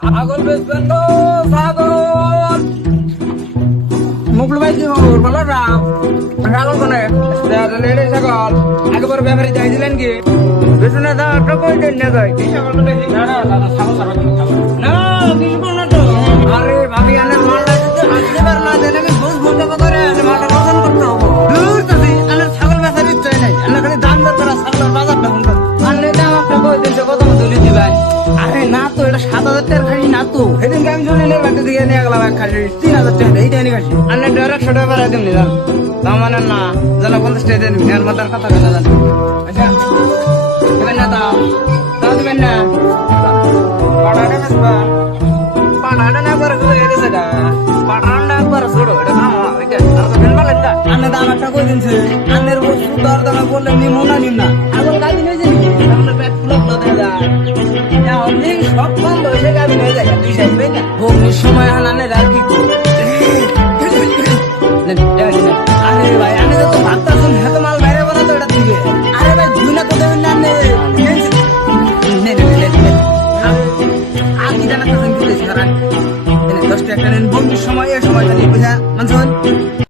ছাগল বেচবেন গো ছাগল মুখলু ভাই কি খবর বলো রাম ছাগল কোনে লেলে ছাগল একবার ব্যাপারে চাইছিলেন কি বেচনে দা একটা কই দেন না গাই কি ছাগল বলে না না দাদা ছাগল ছাগল না কিছু না তো আরে ভাবি আনে মালটা দিতে আসবার না দেন আমি বহুত মজা করে আনে মালটা পছন্দ করতে হবে দূর তো আনে ছাগল বেচা দিতে নাই আনে খালি দাম দর করা ছাগল বাজার না হুঙ্গা আনে দাম একটা কই দেন কত তুলি দিবেন আরে না তো এটা 7,000 টাকার খাসি না তো সেদিন আমি শুনে নিয়ে বাড়িতে দিকে নিয়ে গেলাম এক খাসি 3,000 টাকা এইটা নিয়ে খাসি আনে ডাইরেক্ট 100 টাকা বাড়াই দিন দাম দাম মানে না যেন 50 টাকা দেন এর মাথার কথা কেন জান আচ্ছা দিবেন না দাও দাও দিবেন না পাড়াটা বেসবা পাড়াটা না করে শুধু এর সেটা পাড়াটা একবার ছোড়ো এটা না এটা আর তো বেলবা লাগতা আনে দাম একটা কই দিনছে আনের বস্তু দর দাম বললে নিমু না নিম না আগল গাড়ি নিয়ে যাবি আমরা পেট ফুলে ফুলে দেয়া যায় অনেক সব বন্ধ হয়ে গাড়ি নিয়ে যায় তুই যাইবে না ভূমির সময় হানানে আর কি আরে ভাই আমি তো ভাবতাম হেতো মাল বাইরে বলা তো এটা দিবে আরে ভাই দুই না তো দেবেন না নে আমি জানা তো দিতেছি কারণ 10 টাকা নেন ভূমির সময় এ সময় জানি বুঝা মানছেন